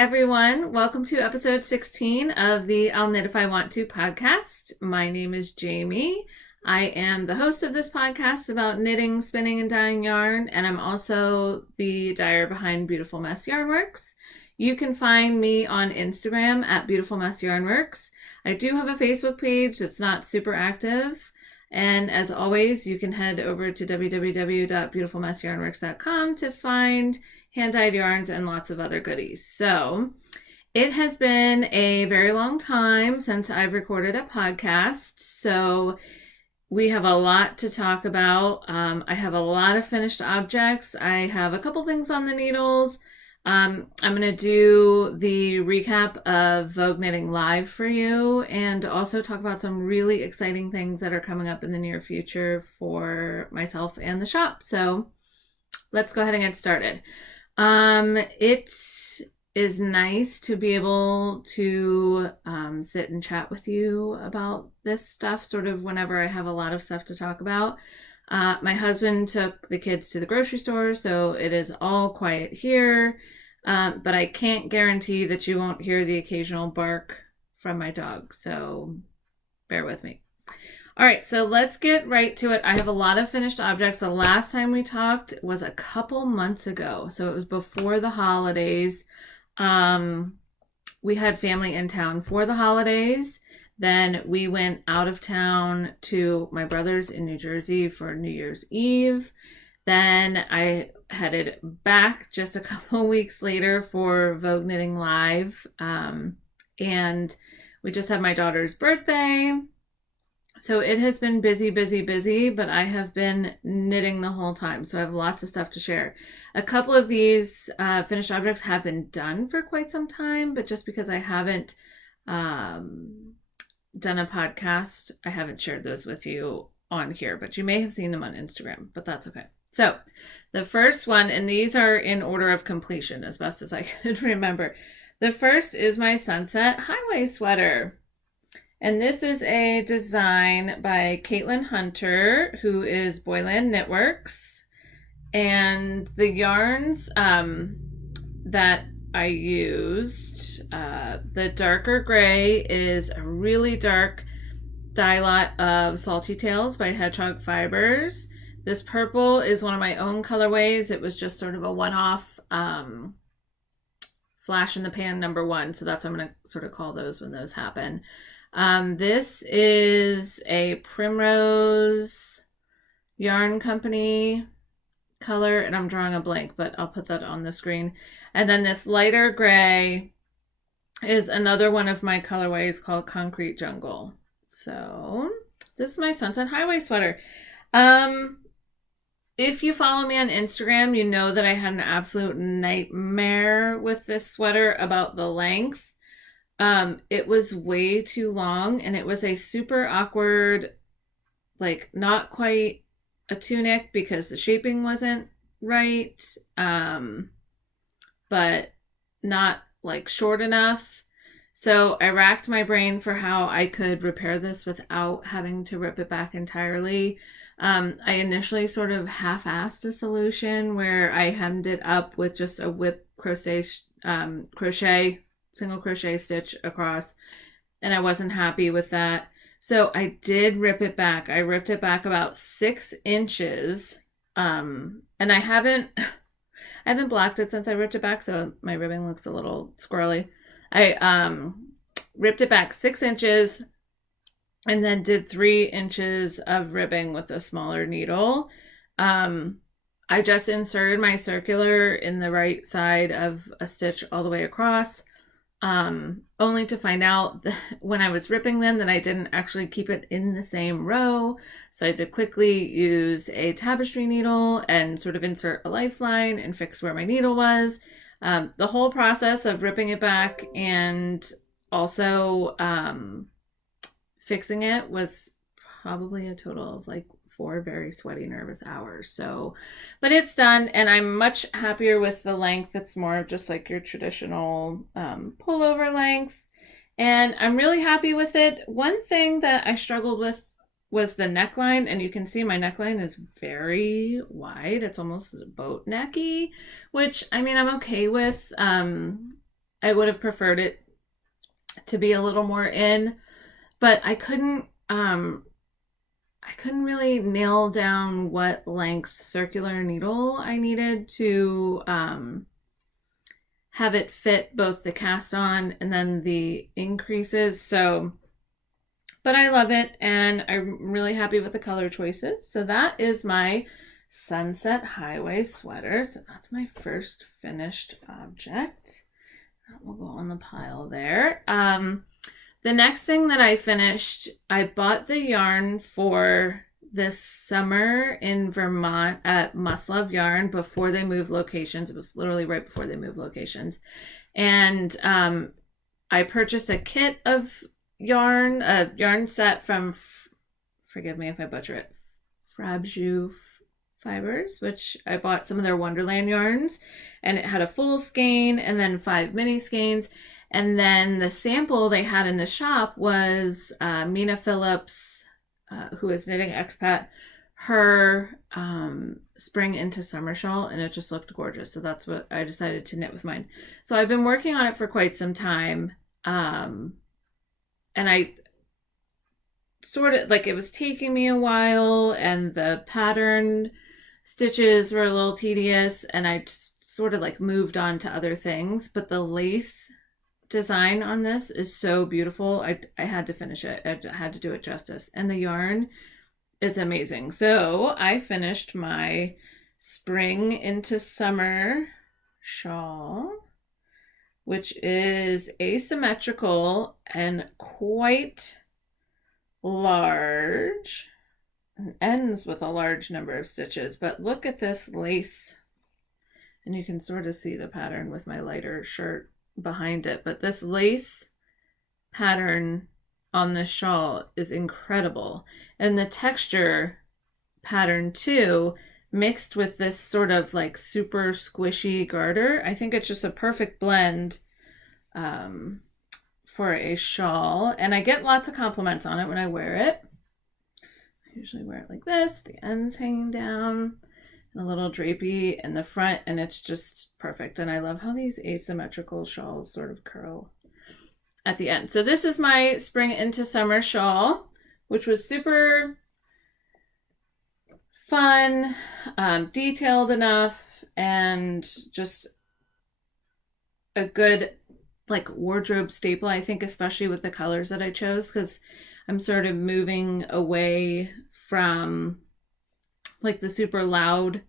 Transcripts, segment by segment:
everyone. Welcome to episode 16 of the I'll Knit If I Want To podcast. My name is Jaime. I am the host of this podcast about knitting, spinning, and dyeing yarn, and I'm also the dyer behind Beautiful Mess Yarnworks. You can find me on Instagram at Beautiful Mess Yarnworks. I do have a Facebook page that's not super active, and as always, you can head over to www.beautifulmessyarnworks.com to find hand-dyed yarns and lots of other goodies. So it has been a very long time since I've recorded a podcast, so we have a lot to talk about. I have a lot of finished objects. I have a couple things on the needles. I'm going to do the recap of Vogue Knitting Live for you and also talk about some really exciting things that are coming up in the near future for myself and the shop. So let's go ahead and get started. It is nice to be able to sit and chat with you about this stuff sort of whenever I have a lot of stuff to talk about. My husband took the kids to the grocery store, so it is all quiet here, but I can't guarantee that you won't hear the occasional bark from my dog, so bear with me. All right, so let's get right to it. I have a lot of finished objects. The last time we talked was a couple months ago, so it was before the holidays. We had family in town for the holidays. Then we went out of town to my brother's in New Jersey for New Year's Eve. Then I headed back just a couple weeks later for Vogue Knitting Live. And we just had my daughter's birthday. So it has been busy, but I have been knitting the whole time. So I have lots of stuff to share. A couple of these finished objects have been done for quite some time, but just because I haven't done a podcast, I haven't shared those with you on here, but you may have seen them on Instagram, but that's okay. So the first one, and these are in order of completion as best as I could remember. The first is my Sunset Highway sweater. And this is a design by Caitlin Hunter, who is Boyland Knitworks. And the yarns that I used, the darker gray is a really dark dye lot of Salty Tales by Hedgehog Fibres. This purple is one of my own colorways. It was just sort of a one-off flash in the pan number one. So that's what I'm going to sort of call those when those happen. This is a Primrose Yarn Company color, and I'm drawing a blank, but I'll put that on the screen. And then this lighter gray is another one of my colorways called Concrete Jungle. So this is my Sunset Highway sweater. If you follow me on Instagram, you know that I had an absolute nightmare with this sweater about the length. It was way too long, and it was a super awkward, like not quite a tunic because the shaping wasn't right, but not like short enough. So I racked my brain for how I could repair this without having to rip it back entirely. I initially sort of half-assed a solution where I hemmed it up with just a whip single crochet stitch across, and I wasn't happy with that. So I did rip it back. I ripped it back about 6 inches. And I haven't blocked it since I ripped it back, so my ribbing looks a little squirrely. I ripped it back 6 inches and then did 3 inches of ribbing with a smaller needle. I just inserted my circular in the right side of a stitch all the way across. Only to find out that when I was ripping them that I didn't actually keep it in the same row. So I had to quickly use a tapestry needle and sort of insert a lifeline and fix where my needle was. The whole process of ripping it back and also fixing it was probably a total of like 4 very sweaty, nervous hours. So, but it's done, and I'm much happier with the length. It's more of just like your traditional pullover length, and I'm really happy with it. One thing that I struggled with was the neckline, and you can see my neckline is very wide. It's almost boat necky, which I mean I'm okay with. I would have preferred it to be a little more in, but I couldn't really nail down what length circular needle I needed to have it fit both the cast on and then the increases. So, but I love it, and I'm really happy with the color choices. So that is my Sunset Highway sweater. So that's my first finished object. That will go on the pile there. The next thing that I finished, I bought the yarn for this summer in Vermont at Must Love Yarn before they moved locations. It was literally right before they moved locations. And I purchased a kit of yarn, a yarn set from, forgive me if I butcher it, Fibres, which I bought some of their Wonderland yarns, and it had a full skein and then 5 mini skeins. And then the sample they had in the shop was Mina Phillips, who is knitting expat, her spring into summer shawl, and it just looked gorgeous. So that's what I decided to knit with mine. So I've been working on it for quite some time. And I sort of, like, it was taking me a while, and the pattern stitches were a little tedious, and I sort of like moved on to other things. But the lace design on this is so beautiful. I had to finish it. I had to do it justice. And the yarn is amazing. So I finished my spring into summer shawl, which is asymmetrical and quite large and ends with a large number of stitches. But look at this lace, and you can sort of see the pattern with my lighter shirt behind it. But this lace pattern on this shawl is incredible, and the texture pattern too, mixed with this sort of like super squishy garter. I think it's just a perfect blend for a shawl, and I get lots of compliments on it when I wear it. I usually wear it like this, the ends hanging down, and a little drapey in the front, and it's just perfect. And I love how these asymmetrical shawls sort of curl at the end. So this is my spring into summer shawl, which was super fun, detailed enough, and just a good like wardrobe staple, I think, especially with the colors that I chose, because I'm sort of moving away from like the super loud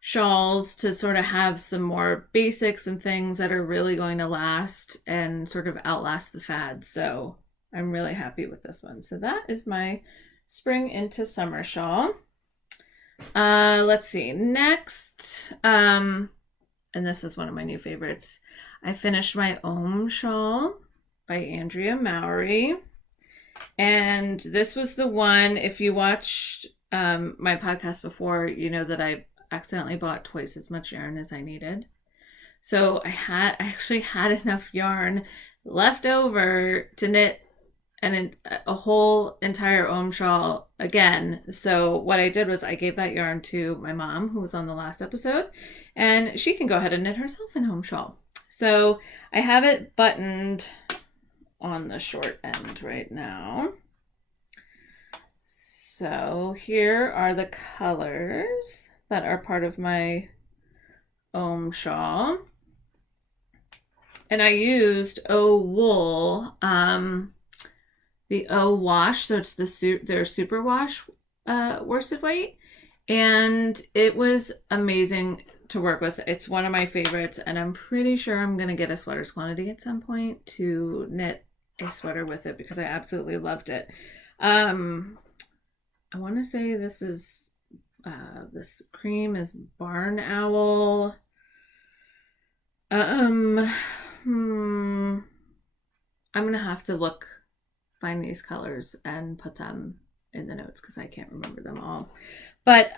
shawls to sort of have some more basics and things that are really going to last and sort of outlast the fad. So I'm really happy with this one. So that is my spring into summer shawl. Let's see, next, and this is one of my new favorites. I finished my Om shawl by Andrea Mowry. And this was the one, if you watched my podcast before, you know that I accidentally bought twice as much yarn as I needed. So I actually had enough yarn left over to knit a whole entire Om shawl again. So what I did was I gave that yarn to my mom, who was on the last episode, and she can go ahead and knit herself an Om shawl. So I have it buttoned on the short end right now. So here are the colors that are part of my Om shawl. And I used O wool, the O wash, so it's their super wash worsted weight, and it was amazing to work with. It's one of my favorites, and I'm pretty sure I'm gonna get a sweater's quantity at some point to knit a sweater with it, because I absolutely loved it. I want to say this is this cream is Barn Owl. I'm gonna have to find these colors and put them in the notes, because I can't remember them all. But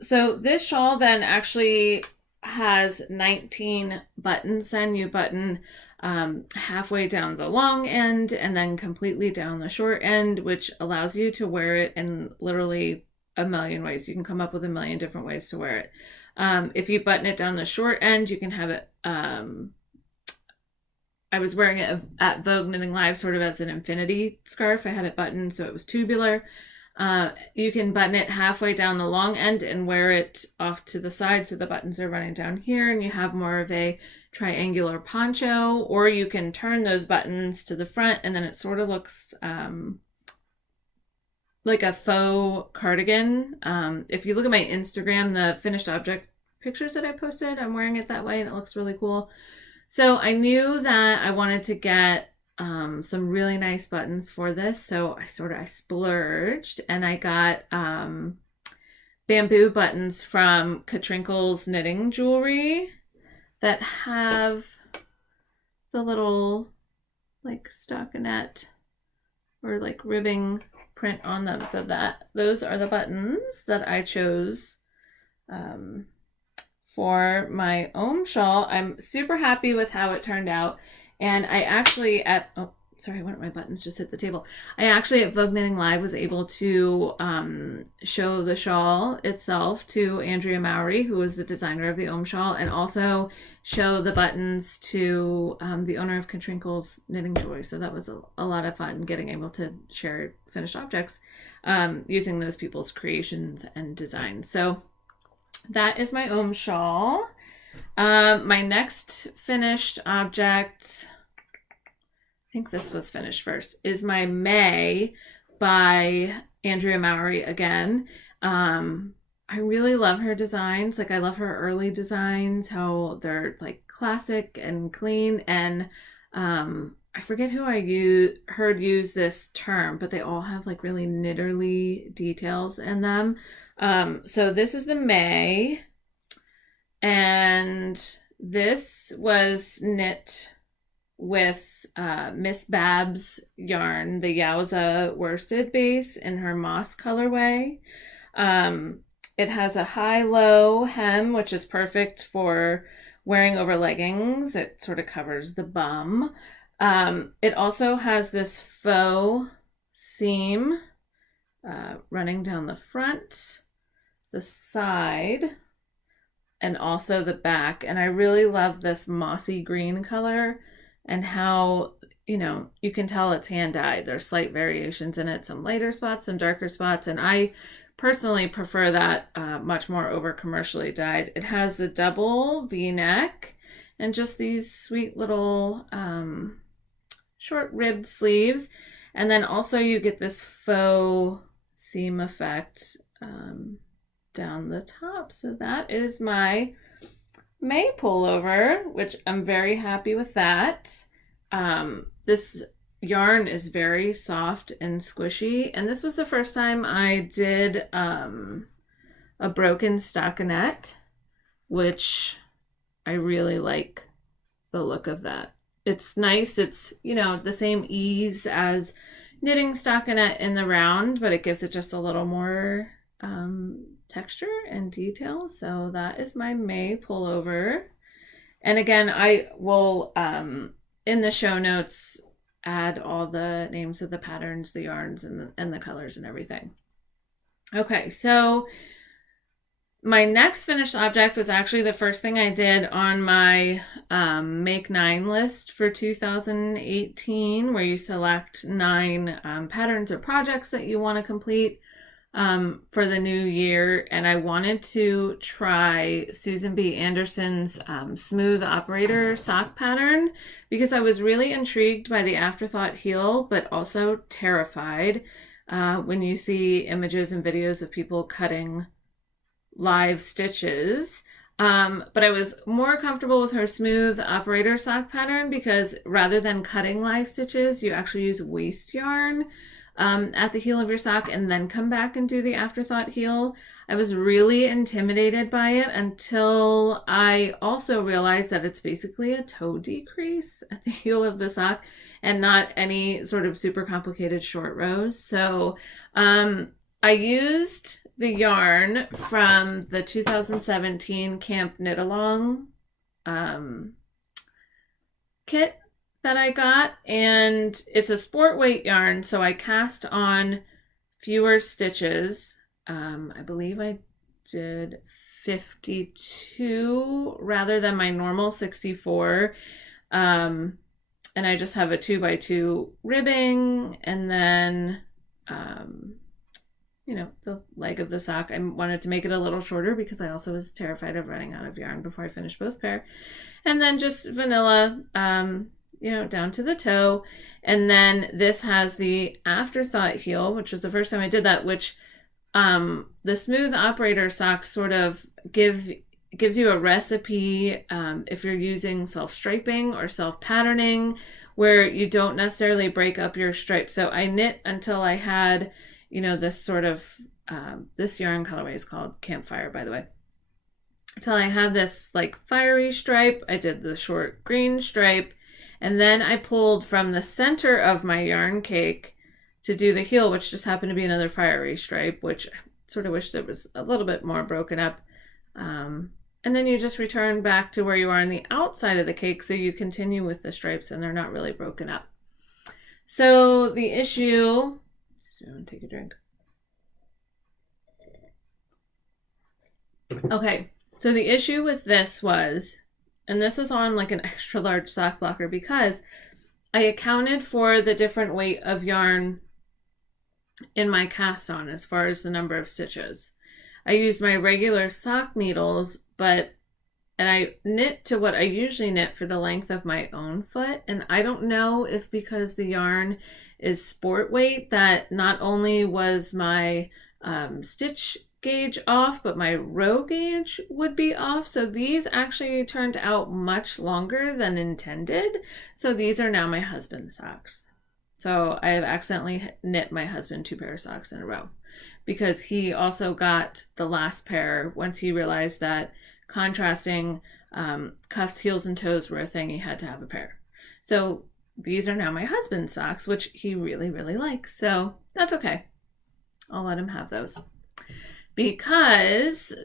so this shawl then actually has 19 buttons. Then you button halfway down the long end and then completely down the short end, which allows you to wear it in literally a million ways. You can come up with a million different ways to wear it. If you button it down the short end, you can have it I was wearing it at Vogue Knitting Live sort of as an infinity scarf. I had it buttoned so it was tubular. You can button it halfway down the long end and wear it off to the side so the buttons are running down here and you have more of a triangular poncho, or you can turn those buttons to the front and then it sort of looks like a faux cardigan. If you look at my Instagram, the finished object pictures that I posted, I'm wearing it that way and it looks really cool. So I knew that I wanted to get some really nice buttons for this, so I splurged and I got bamboo buttons from Katrinkles knitting jewelry that have the little like stockinette or like ribbing print on them. So those are the buttons that I chose for my Ohm shawl. I'm super happy with how it turned out. And I actually oh, sorry, one of my buttons just hit the table. I actually at Vogue Knitting Live was able to show the shawl itself to Andrea Mowry, who was the designer of the Ohm shawl, and also show the buttons to the owner of Katrinkles Knitting Joy. So that was a lot of fun, getting able to share finished objects using those people's creations and designs. So that is my Ohm shawl. My next finished object, I think this was finished first, is my May by Andrea Mowry again. I really love her designs. Like I love her early designs, how they're like classic and clean. And I forget who I heard use this term, but they all have like really knitterly details in them. So this is the May, and this was knit with Miss Bab's yarn, the Yowza worsted base in her moss colorway. It has a high-low hem, which is perfect for wearing over leggings. It sort of covers the bum. It also has this faux seam running down the front, the side, and also the back. And I really love this mossy green color and how, you know, you can tell it's hand dyed. There's slight variations in it, some lighter spots, some darker spots, and I personally prefer that much more over commercially dyed. It has the double V-neck and just these sweet little short ribbed sleeves, and then also you get this faux seam effect down the top. So that is my May pullover, which I'm very happy with that. This yarn is very soft and squishy, and this was the first time I did a broken stockinette, which I really like the look of that. It's nice. It's, you know, the same ease as knitting stockinette in the round, but it gives it just a little more texture and detail. So that is my May pullover. And again, I will in the show notes add all the names of the patterns, the yarns, and the colors and everything. Okay, so my next finished object was actually the first thing I did on my Make 9 list for 2018, where you select 9 patterns or projects that you want to complete for the new year. And I wanted to try Susan B. Anderson's Smooth Operator sock pattern because I was really intrigued by the afterthought heel, but also terrified when you see images and videos of people cutting live stitches. But I was more comfortable with her Smooth Operator sock pattern because rather than cutting live stitches, you actually use waste yarn at the heel of your sock and then come back and do the afterthought heel. I was really intimidated by it until I also realized that it's basically a toe decrease at the heel of the sock and not any sort of super complicated short rows. So I used the yarn from the 2017 Camp Knit Along kit that I got, and it's a sport weight yarn, so I cast on fewer stitches. I believe I did 52 rather than my normal 64. and I just have a 2x2 ribbing, and then you know, the leg of the sock. I wanted to make it a little shorter because I also was terrified of running out of yarn before I finished both pair. And then just vanilla, you know, down to the toe. And then this has the afterthought heel, which was the first time I did that, which the smooth operator socks sort of gives you a recipe if you're using self-striping or self-patterning, where you don't necessarily break up your stripes. So I knit until I had, you know, this sort of, this yarn colorway is called Campfire, by the way. Until I had this like fiery stripe, I did the short green stripe, and then I pulled from the center of my yarn cake to do the heel, which just happened to be another fiery stripe, which I sort of wish it was a little bit more broken up. And then you just return back to where you are on the outside of the cake, so you continue with the stripes and they're not really broken up. So the issue, I'm gonna take a drink. Okay, so the issue with this was, and this is on like an extra large sock blocker, because I accounted for the different weight of yarn in my cast on as far as the number of stitches. I used my regular sock needles, and I knit to what I usually knit for the length of my own foot. And I don't know if because the yarn is sport weight that not only was my stitch gauge off, but my row gauge would be off. So these actually turned out much longer than intended. So these are now my husband's socks. So I have accidentally knit my husband 2 pairs of socks in a row, because he also got the last pair once he realized that contrasting cuffs, heels, and toes were a thing. He had to have a pair. So these are now my husband's socks, which he really, really likes. So that's okay. I'll let him have those.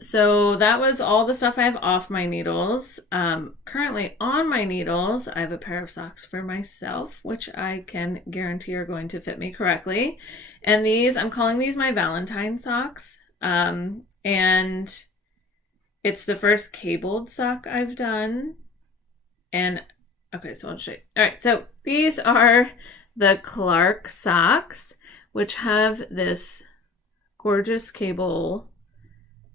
So that was all the stuff I have off my needles. Currently on my needles, I have a pair of socks for myself, which I can guarantee are going to fit me correctly. And these, I'm calling these my Valentine socks. And it's the first cabled sock I've done. And okay, so I'll show you. All right, so these are the Clark socks, which have this gorgeous cable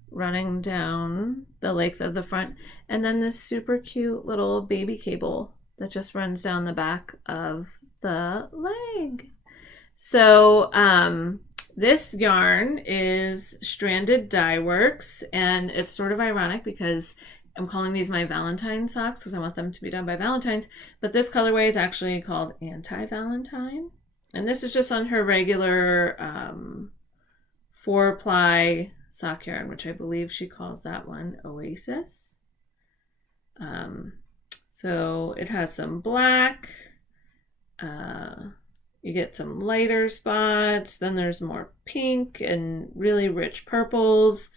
running down the length of the front, and then this super cute little baby cable that just runs down the back of the leg. So this yarn is Stranded Dye Works, and it's sort of ironic because I'm calling these my Valentine socks because I want them to be done by Valentine's, but this colorway is actually called Anti-Valentine, and this is just on her regular 4-ply sock yarn, which I believe she calls that one Oasis. So it has some black, you get some lighter spots, then there's more pink and really rich purples,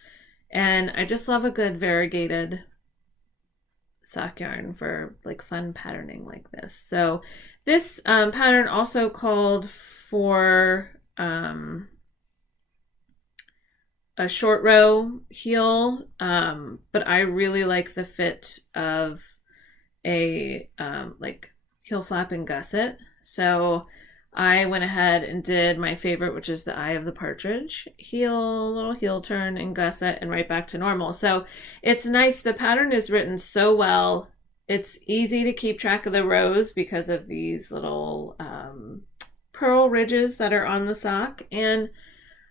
and I just love a good variegated sock yarn for like fun patterning like this. So this pattern also called for a short row heel, but I really like the fit of a like heel flap and gusset. So I went ahead and did my favorite, which is the Eye of the Partridge heel, little heel turn and gusset, and right back to normal. So it's nice. The pattern is written so well. It's easy to keep track of the rows because of these little pearl ridges that are on the sock, and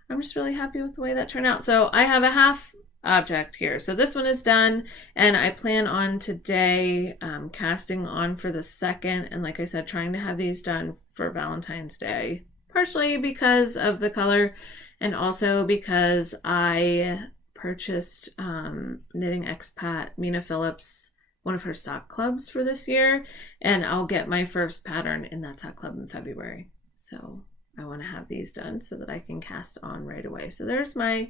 I'm just really happy with the way that turned out. So I have a half object here. So this one is done, and I plan on today casting on for the second, and like I said, trying to have these done for Valentine's Day, partially because of the color and also because I purchased Knitting Expat Mina Phillips, one of her sock clubs for this year, and I'll get my first pattern in that sock club in February. So I want to have these done so that I can cast on right away. So there's my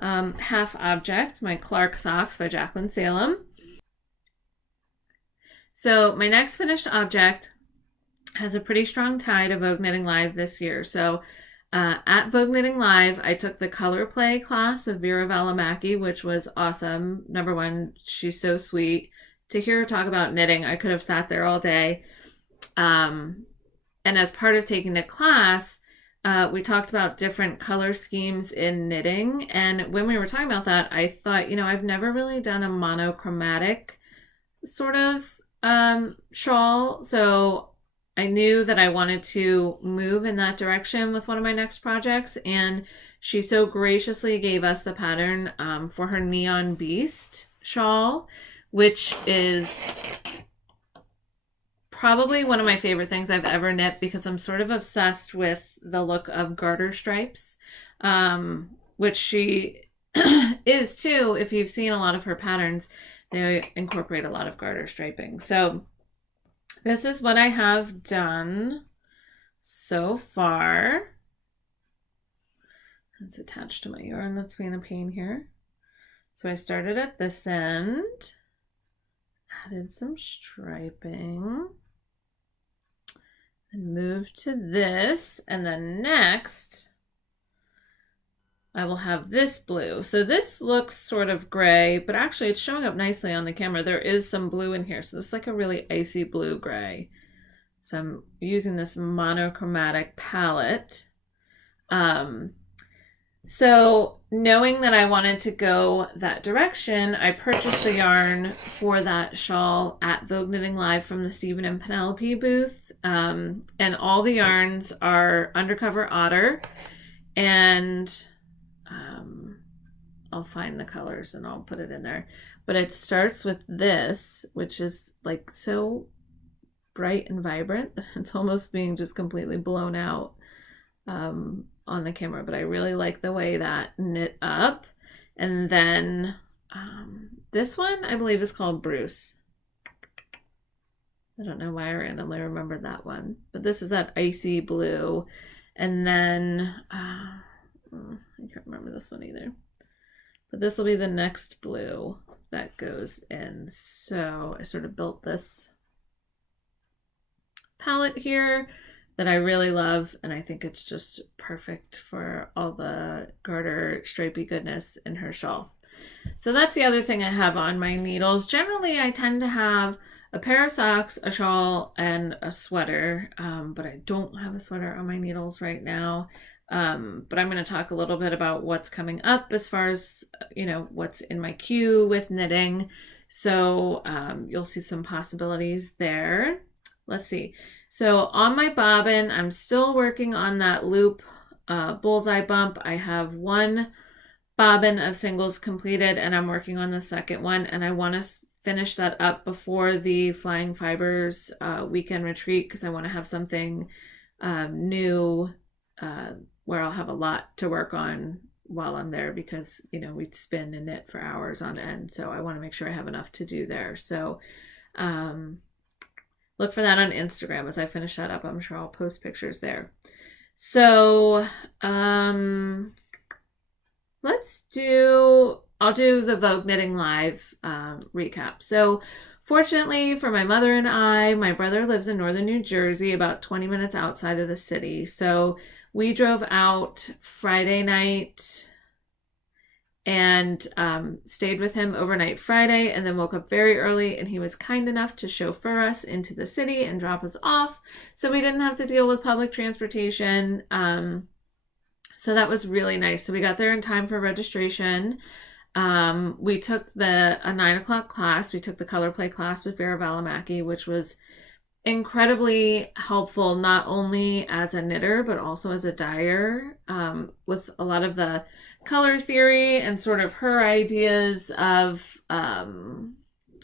half object, my Clark socks by Jaclyn Salem. So my next finished object has a pretty strong tie to Vogue Knitting Live this year. So at Vogue Knitting Live, I took the color play class with Veera Valamaki, which was awesome. Number one, she's so sweet. To hear her talk about knitting, I could have sat there all day. And as part of taking the class, we talked about different color schemes in knitting. And when we were talking about that, I thought, I've never really done a monochromatic sort of shawl. So I knew that I wanted to move in that direction with one of my next projects. And she so graciously gave us the pattern for her Neon Beast shawl, which is probably one of my favorite things I've ever knit because I'm sort of obsessed with the look of garter stripes, which she is too. If you've seen a lot of her patterns, they incorporate a lot of garter striping. So this is what I have done so far. It's attached to my yarn that's being a pain here. So I started at this end, added some striping, and moved to this, and then next I will have this blue. So this looks sort of gray, but actually it's showing up nicely on the camera. There is some blue in here, so this is like a really icy blue gray. So I'm using this monochromatic palette. So knowing that I wanted to go that direction, I purchased the yarn for that shawl at Vogue Knitting Live from the Stephen and Penelope booth. And all the yarns are Undercover Otter. And I'll find the colors and I'll put it in there. But it starts with this, which is like so bright and vibrant. It's almost being just completely blown out on the camera, but I really like the way that knit up. And then this one I believe is called Bruce. I don't know why I randomly remembered that one, but this is that icy blue. And then I can't remember this one either, but this will be the next blue that goes in. So I sort of built this palette here that I really love, and I think it's just perfect for all the garter stripey goodness in her shawl. So that's the other thing I have on my needles. Generally, I tend to have a pair of socks, a shawl, and a sweater, but I don't have a sweater on my needles right now. But I'm going to talk a little bit about what's coming up as far as, what's in my queue with knitting. So you'll see some possibilities there. Let's see. So on my bobbin, I'm still working on that loop bullseye bump. I have one bobbin of singles completed and I'm working on the second one, and I want to finish that up before the Flying Fibres weekend retreat because I want to have something new where I'll have a lot to work on while I'm there because, we spin and knit for hours on end. So I want to make sure I have enough to do there. So look for that on Instagram as I finish that up. I'm sure I'll post pictures there. So I'll do the Vogue Knitting Live recap. So fortunately for my mother and I, my brother lives in northern New Jersey, about 20 minutes outside of the city. So we drove out Friday night and stayed with him overnight Friday, and then woke up very early, and he was kind enough to chauffeur us into the city and drop us off so we didn't have to deal with public transportation. So that was really nice. So we got there in time for registration. We took a 9 o'clock class. We took the color play class with Veera Valamaki, which was incredibly helpful, not only as a knitter, but also as a dyer, with a lot of the color theory and sort of her ideas of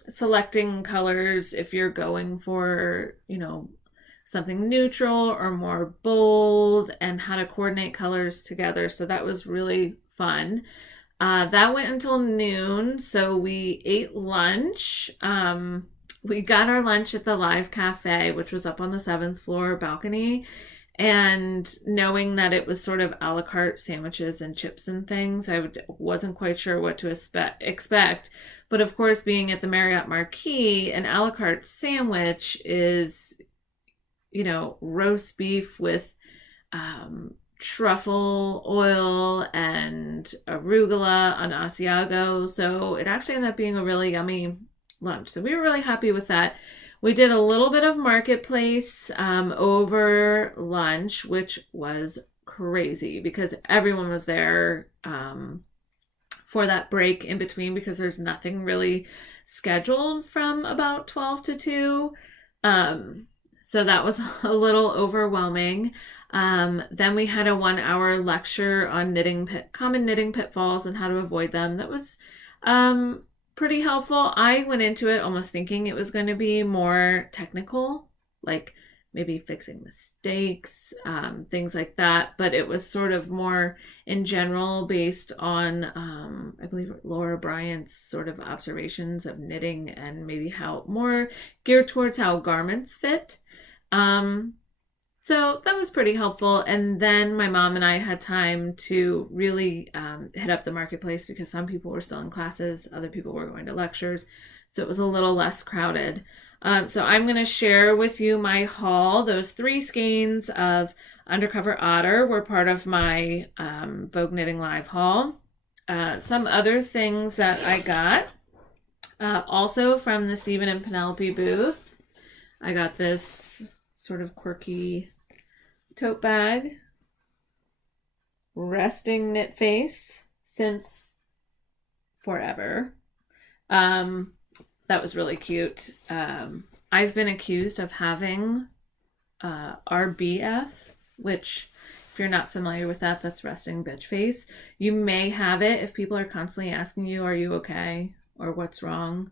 selecting colors if you're going for, something neutral or more bold, and how to coordinate colors together. So that was really fun. That went until noon. So we ate lunch. We got our lunch at the Live Cafe, which was up on the 7th floor balcony. And knowing that it was sort of a la carte sandwiches and chips and things, I wasn't quite sure what to expect. But of course, being at the Marriott Marquis, an a la carte sandwich is, roast beef with truffle oil and arugula on Asiago. So it actually ended up being a really yummy lunch. So we were really happy with that. We did a little bit of marketplace over lunch, which was crazy because everyone was there for that break in between, because there's nothing really scheduled from about 12 to 2. So that was a little overwhelming. Then we had a 1-hour lecture on common knitting pitfalls and how to avoid them. That was pretty helpful. I went into it almost thinking it was going to be more technical, like maybe fixing mistakes, things like that. But it was sort of more in general based on, I believe, Laura Bryant's sort of observations of knitting and maybe how more geared towards how garments fit. So that was pretty helpful. And then my mom and I had time to really hit up the marketplace because some people were still in classes, other people were going to lectures. So it was a little less crowded. So I'm going to share with you my haul. Those 3 skeins of Undercover Otter were part of my Vogue Knitting Live haul. Some other things that I got, also from the Stephen and Penelope booth. I got this sort of quirky tote bag, resting knit face since forever. That was really cute. I've been accused of having RBF, which, if you're not familiar with that, that's resting bitch face. You may have it if people are constantly asking you, are you okay? Or what's wrong?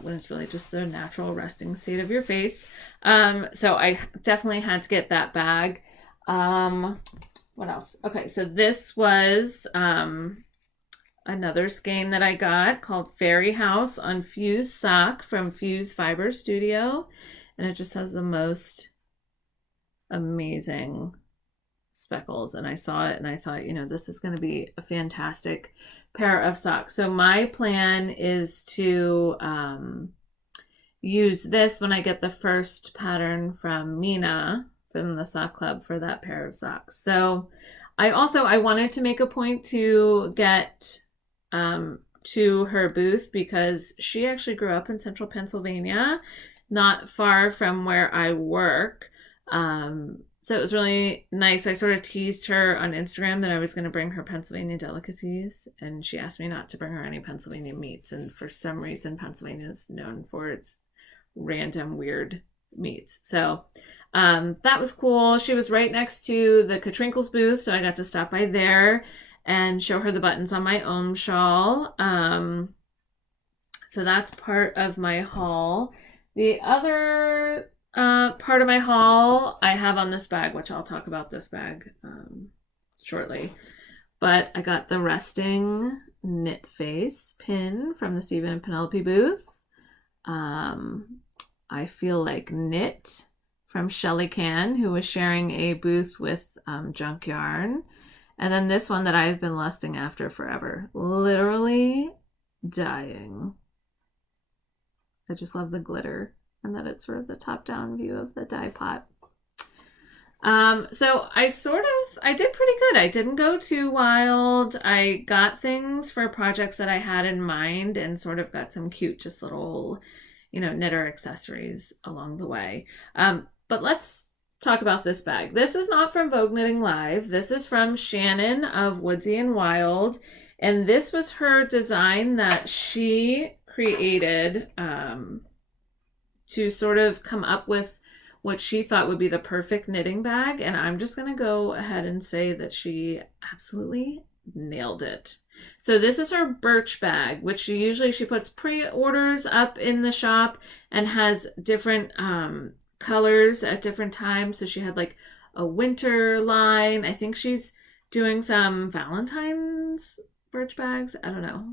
When it's really just the natural resting state of your face. So I definitely had to get that bag. What else? Okay, so this was another skein that I got called Fairy House on Fuse Sock from Fuse Fiber Studio. And it just has the most amazing speckles. And I saw it and I thought, this is going to be a fantastic pair of socks. So my plan is to use this when I get the first pattern from Mina from the Sock Club for that pair of socks. So I wanted to make a point to get to her booth because she actually grew up in central Pennsylvania, not far from where I work. So it was really nice. I sort of teased her on Instagram that I was going to bring her Pennsylvania delicacies, and she asked me not to bring her any Pennsylvania meats. And for some reason, Pennsylvania is known for its random weird meats. So that was cool. She was right next to the Katrinkles booth, so I got to stop by there and show her the buttons on my own shawl. So that's part of my haul. The other part of my haul I have on this bag, which I'll talk about this bag shortly. But I got the resting knit face pin from the Stephen and Penelope booth. I Feel Like Knit from Shelli Can, who was sharing a booth with Junk Yarn. And then this one that I've been lusting after forever. Literally dying. I just love the glitter and that it's sort of the top-down view of the dye pot. So I did pretty good. I didn't go too wild. I got things for projects that I had in mind and sort of got some cute, just little, knitter accessories along the way. But let's talk about this bag. This is not from Vogue Knitting Live. This is from Shannon of Woodsy and Wild. And this was her design that she created to sort of come up with what she thought would be the perfect knitting bag. And I'm just going to go ahead and say that she absolutely nailed it. So this is her birch bag, which she puts pre-orders up in the shop and has different colors at different times. So she had like a winter line. I think she's doing some Valentine's birch bags. I don't know.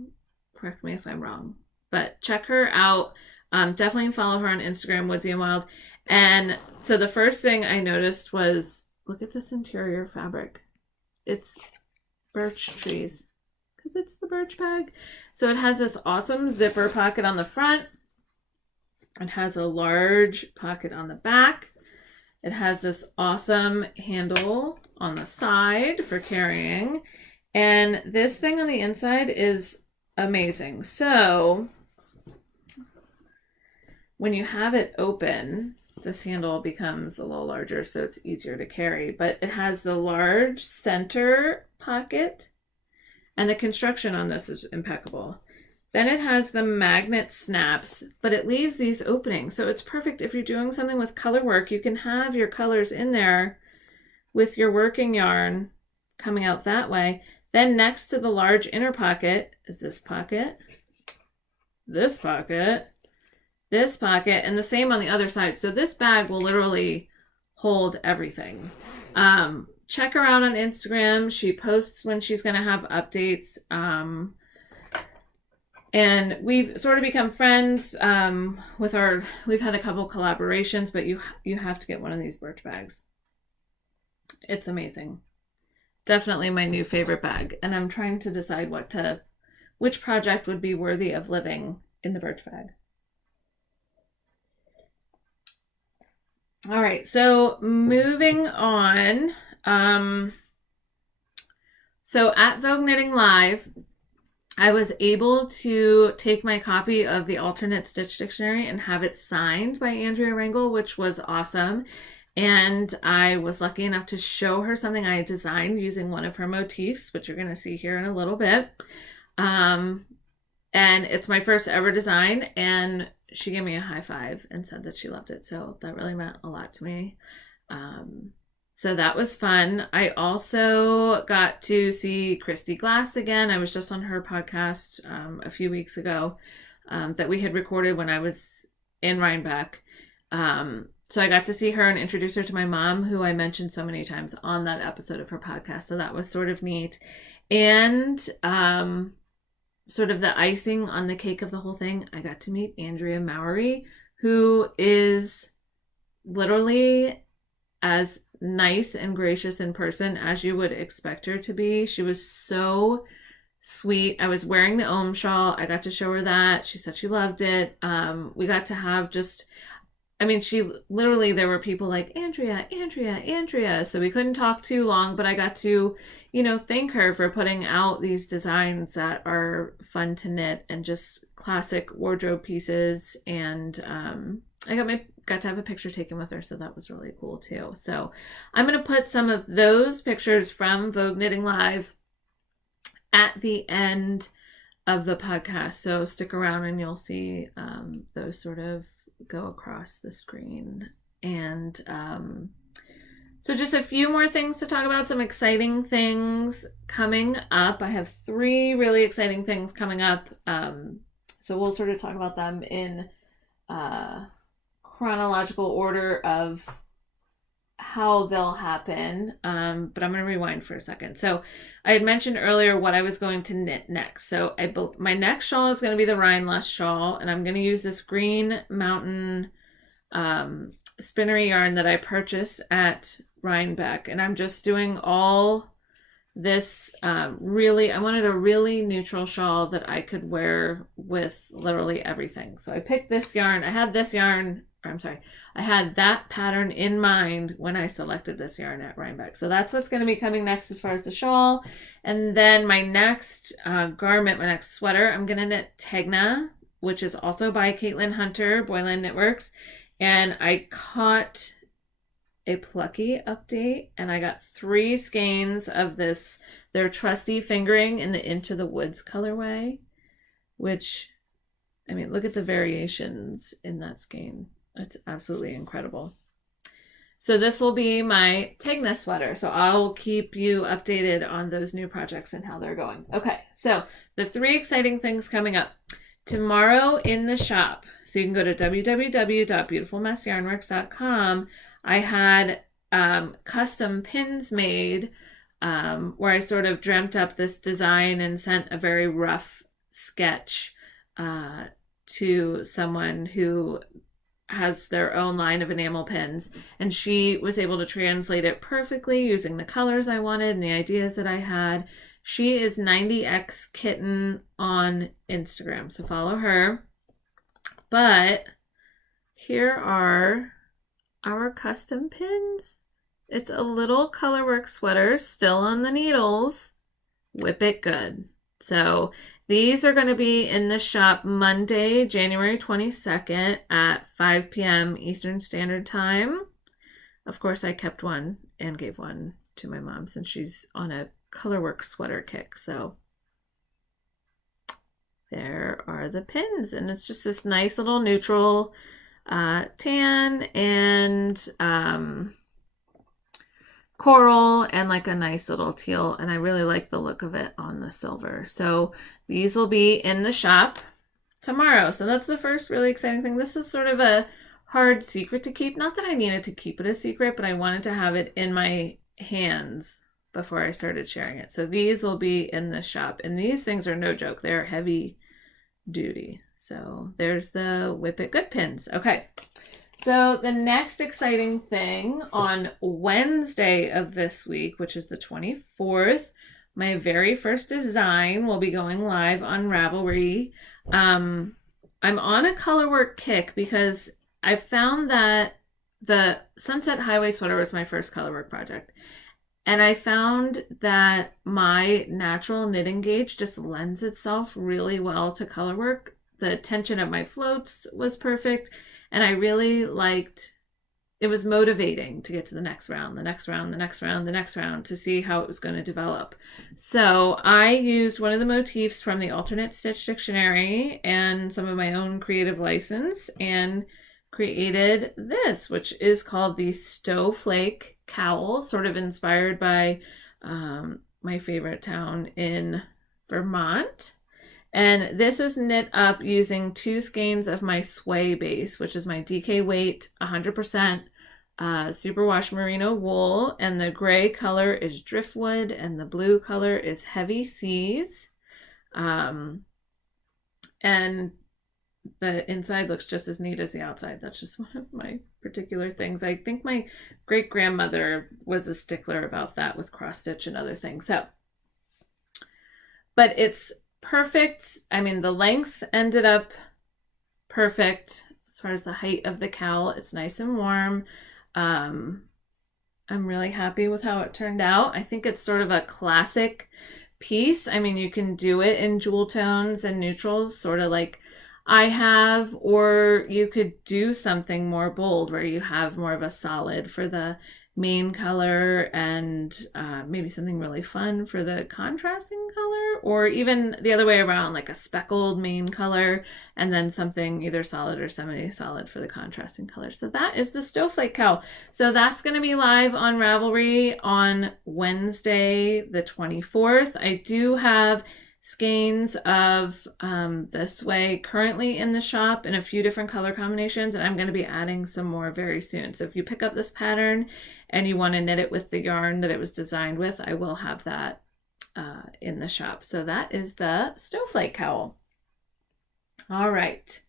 Correct me if I'm wrong. But check her out. Definitely follow her on Instagram, Woodsy and Wild. And so the first thing I noticed was, look at this interior fabric. It's birch trees because it's the birch bag. So it has this awesome zipper pocket on the front. It has a large pocket on the back. It has this awesome handle on the side for carrying. And this thing on the inside is amazing. So when you have it open, this handle becomes a little larger, so it's easier to carry, but it has the large center pocket, and the construction on this is impeccable. Then it has the magnet snaps, but it leaves these openings, so it's perfect if you're doing something with color work. You can have your colors in there with your working yarn coming out that way. Then next to the large inner pocket is this pocket, this pocket, this pocket, and the same on the other side. So this bag will literally hold everything. Check her out on Instagram. She posts when she's going to have updates. And we've sort of become friends we've had a couple collaborations, but you have to get one of these birch bags. It's amazing. Definitely my new favorite bag. And I'm trying to decide which project would be worthy of living in the birch bag. All right, so moving on. So at Vogue Knitting Live, I was able to take my copy of the AlterKnit Stitch Dictionary and have it signed by Andrea Rangel, which was awesome. And I was lucky enough to show her something I designed using one of her motifs, which you're going to see here in a little bit. And it's my first ever design, and she gave me a high five and said that she loved it. So that really meant a lot to me. So that was fun. I also got to see Kristy Glass again. I was just on her podcast a few weeks ago that we had recorded when I was in Rhinebeck. So I got to see her and introduce her to my mom, who I mentioned so many times on that episode of her podcast. So that was sort of neat. And sort of the icing on the cake of the whole thing, I got to meet Andrea Mowry, who is literally as nice and gracious in person as you would expect her to be. She was so sweet. I was wearing the Ohm shawl. I got to show her that. She said she loved it. We got to have she literally, there were people like, Andrea, Andrea, Andrea. So we couldn't talk too long, but I got to, thank her for putting out these designs that are fun to knit and just classic wardrobe pieces. And I got to have a picture taken with her, so that was really cool too. So I'm going to put some of those pictures from Vogue Knitting Live at the end of the podcast. So stick around and you'll see those sort of go across the screen. And so just a few more things to talk about, some exciting things coming up. I have 3 really exciting things coming up. So we'll sort of talk about them in chronological order of how they'll happen. But I'm going to rewind for a second. So I had mentioned earlier what I was going to knit next. So my next shawl is going to be the Rheinlust shawl, and I'm going to use this Green Mountain spinnery yarn that I purchased at Rhinebeck. And I'm just doing all this I wanted a really neutral shawl that I could wear with literally everything. So I picked this yarn. I had that pattern in mind when I selected this yarn at Rhinebeck. So that's what's going to be coming next as far as the shawl. And then my next garment, my next sweater, I'm going to knit Tegna, which is also by Caitlin Hunter, Boyland Knitworks. And I caught a Plucky update, and I got 3 skeins of their Trusty fingering in the Into the Woods colorway, which, look at the variations in that skein. It's absolutely incredible. So this will be my Tegna sweater. So I'll keep you updated on those new projects and how they're going. Okay, so the 3 exciting things coming up. Tomorrow in the shop, so you can go to www.beautifulmessyarnworks.com. I had custom pins made where I sort of dreamt up this design and sent a very rough sketch to someone who has their own line of enamel pins, and she was able to translate it perfectly using the colors I wanted and the ideas that I had. She is 90X Kitten on Instagram, so follow her. But here are our custom pins. It's a little colorwork sweater, still on the needles. Whip it good. So these are going to be in the shop Monday, January 22nd at 5 p.m. Eastern Standard Time. Of course, I kept one and gave one to my mom since she's on a colorwork sweater kick. So there are the pins, and it's just this nice little neutral tan and coral and like a nice little teal, and I really like the look of it on the silver. So these will be in the shop tomorrow. So that's the first really exciting thing. This was sort of a hard secret to keep. Not that I needed to keep it a secret, but I wanted to have it in my hands before I started sharing it. So these will be in the shop, and these things are no joke. They're heavy duty. So there's the Whip It Good pins. Okay. So the next exciting thing on Wednesday of this week, which is the 24th, my very first design will be going live on Ravelry. I'm on a colorwork kick because I found that the Sunset Highway sweater was my first colorwork project. And I found that my natural knitting gauge just lends itself really well to colorwork. The tension of my floats was perfect. And I really liked, it was motivating to get to the next round, the next round, the next round, the next round to see how it was going to develop. So I used one of the motifs from the AlterKnit Stitch Dictionary and some of my own creative license and created this, which is called the Stoweflake cowl, sort of inspired by my favorite town in Vermont. And this is knit up using 2 skeins of my Sway base, which is my DK weight 100% superwash merino wool. And the gray color is Driftwood and the blue color is Heavy Seas. And the inside looks just as neat as the outside. That's just one of my particular things. I think my great-grandmother was a stickler about that with cross stitch and other things. So, but it's perfect. I mean, the length ended up perfect as far as the height of the cowl. It's nice and warm. I'm really happy with how it turned out. I think it's sort of a classic piece. I mean, you can do it in jewel tones and neutrals, sort of like I have, or you could do something more bold where you have more of a solid for the main color and maybe something really fun for the contrasting color, or even the other way around, like a speckled main color and then something either solid or semi-solid for the contrasting color. So that is the Stoweflake cowl. So that's going to be live on Ravelry on Wednesday the 24th. I do have skeins of the Sway currently in the shop in a few different color combinations, and I'm going to be adding some more very soon. So if you pick up this pattern and you want to knit it with the yarn that it was designed with, I will have that in the shop. So that is the Stoweflake cowl. All right.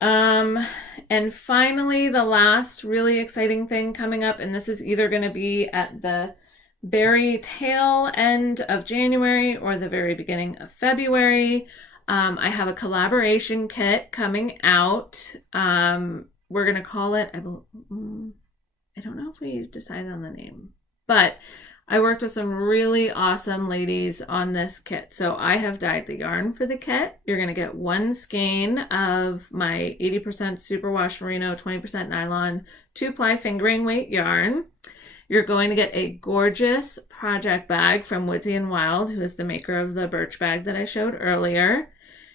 And finally, the last really exciting thing coming up, and this is either going to be at the very tail end of January or the very beginning of February. I have a collaboration kit coming out. We're going to call it, I don't know if we decided on the name, but I worked with some really awesome ladies on this kit. So I have dyed the yarn for the kit. You're going to get 1 skein of my 80% superwash merino, 20% nylon, 2-ply fingering weight yarn. You're going to get a gorgeous project bag from Woodsy and Wild, who is the maker of the birch bag that I showed earlier.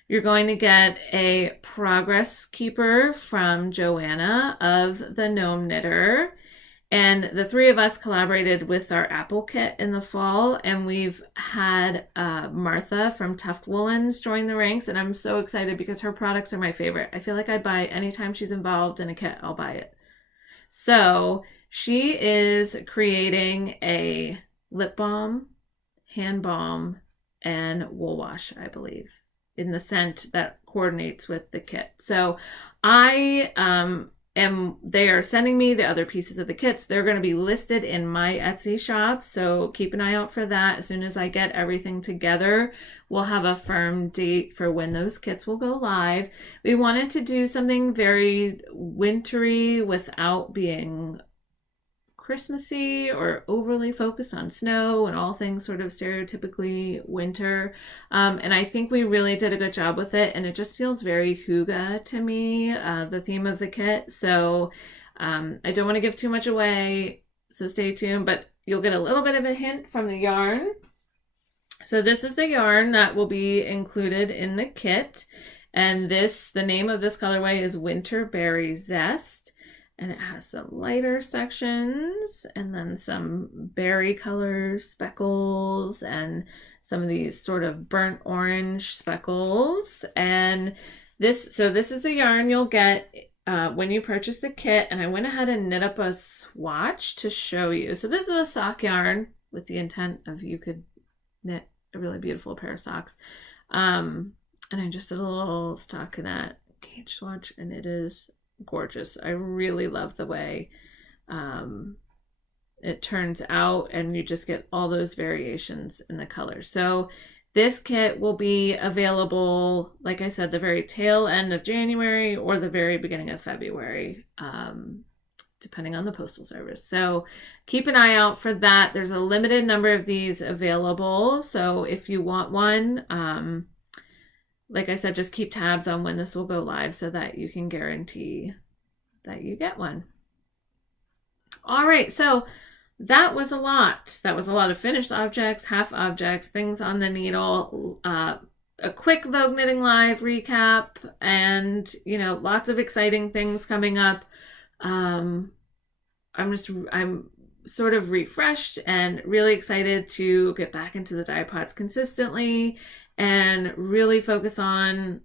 You're going to get a progress keeper from Joanna of the Gnome Knitter. And the 3 of us collaborated with our Apple kit in the fall, and we've had Martha from Tuft Woolens join the ranks, and I'm so excited because her products are my favorite. I feel like I buy anytime she's involved in a kit, I'll buy it. So she is creating a lip balm, hand balm, and wool wash, I believe, in the scent that coordinates with the kit. So they are sending me the other pieces of the kits. They're going to be listed in my Etsy shop, so keep an eye out for that. As soon as I get everything together, we'll have a firm date for when those kits will go live. We wanted to do something very wintry without being Christmassy or overly focused on snow and all things sort of stereotypically winter. And I think we really did a good job with it, and it just feels very hygge to me, the theme of the kit. So I don't want to give too much away, so stay tuned, but you'll get a little bit of a hint from the yarn. So this is the yarn that will be included in the kit. And the name of this colorway is Winterberry Zest. And it has some lighter sections and then some berry color speckles and some of these sort of burnt orange speckles. And this is the yarn you'll get when you purchase the kit. And I went ahead and knit up a swatch to show you. So this is a sock yarn with the intent of you could knit a really beautiful pair of socks. And I just did a little stockinette gauge swatch, and it is gorgeous. I really love the way it turns out, and you just get all those variations in the colors. So this kit will be available, like I said, the very tail end of January or the very beginning of February, depending on the postal service. So keep an eye out for that. There's a limited number of these available, so if you want one, like I said, just keep tabs on when this will go live so that you can guarantee that you get one. All right, so that was a lot. That was a lot of finished objects, half objects, things on the needle, a quick Vogue Knitting Live recap, and, you know, lots of exciting things coming up. I'm sort of refreshed and really excited to get back into the dye pots consistently and really focus on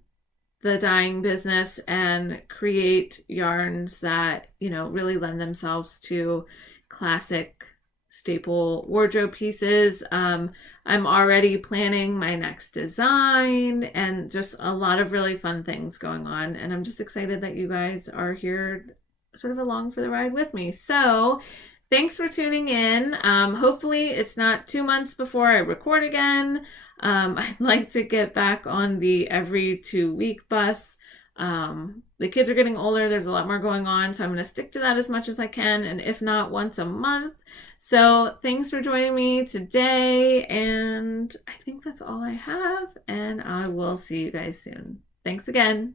the dyeing business and create yarns that, you know, really lend themselves to classic staple wardrobe pieces. I'm already planning my next design and just a lot of really fun things going on. And I'm just excited that you guys are here sort of along for the ride with me. So thanks for tuning in. Hopefully it's not 2 months before I record again. I'd like to get back on the every 2-week bus. The kids are getting older. There's a lot more going on, so I'm going to stick to that as much as I can, and if not, once a month. So thanks for joining me today, and I think that's all I have, and I will see you guys soon. Thanks again.